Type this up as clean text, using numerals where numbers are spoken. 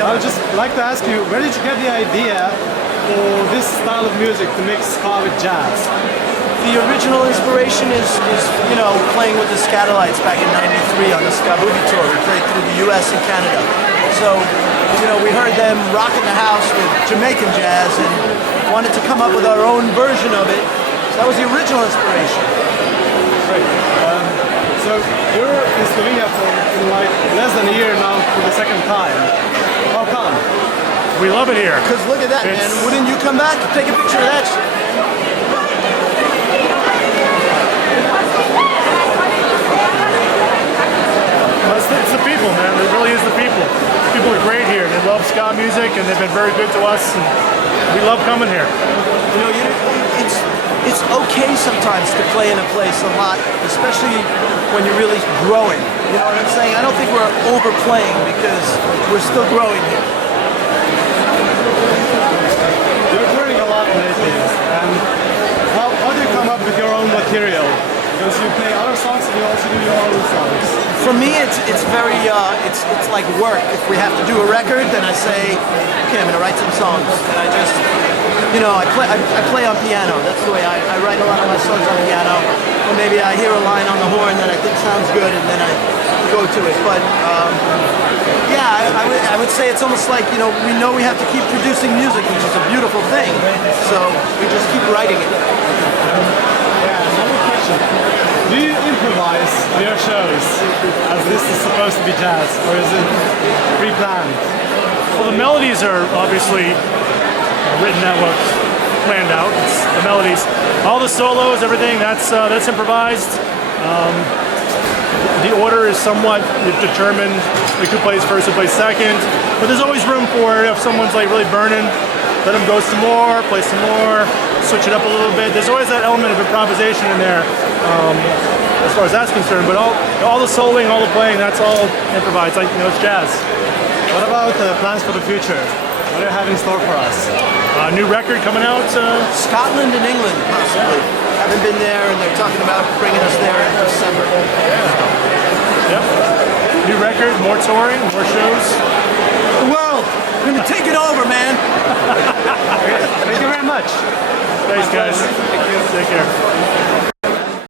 I would just like to ask you, where did you get the idea for this style of music to mix ska with jazz? The original inspiration is you know, playing with the Scatolites back in '93 on the Ska Boogie Tour. We played through the US and Canada. So, you know, we heard them rocking the house with Jamaican jazz and wanted to come up with our own version of it. So that was the original inspiration. Great. So you're in Slovenia for like less than a year now for the second time. How come? We love it here. Because look at that, man. Wouldn't you come back and take a picture of that shit? It's the people, man. It really is the people. People are great here. They love ska music, and they've been very good to us. And we love coming here. You know, it's okay sometimes to play in a place a lot, especially when you're really growing. You know what I'm saying? I don't think we're overplaying because we're still growing here. You're recording a lot lately, and how do you come up with your own material? Because you play other songs and you also do your own songs. For me, it's very it's like work. If we have to do a record, then I say, okay, I'm gonna write some songs, and I just, you know, I play on piano. That's the way I write a lot of my songs on piano. Or maybe I hear a line on the horn that I think sounds good, and then I go to it. But yeah, I would say it's almost like, you know we have to keep producing music, which is a beautiful thing. So we just keep writing it. Do you improvise on your shows as this is supposed to be jazz, or is it pre-planned? Well, the melodies are obviously written out, planned out. It's the melodies, all the solos, everything that's improvised. The order is somewhat determined, like who plays first, who plays second. But there's always room for it. If someone's like really burning, let them go some more, play some more, switch it up a little bit. There's always that element of improvisation in there, as far as that's concerned. But all the soloing, all the playing, that's all improvised. Like, you know, it's jazz. What about plans for the future? What do you have in store for us? New record coming out. Scotland and England, possibly. Haven't been there, and they're talking about bringing us there in December. Yep. New record, more touring, more shows. The world, we're gonna take it over, man. Thank you very much. Thanks, guys. Thank you. Take care.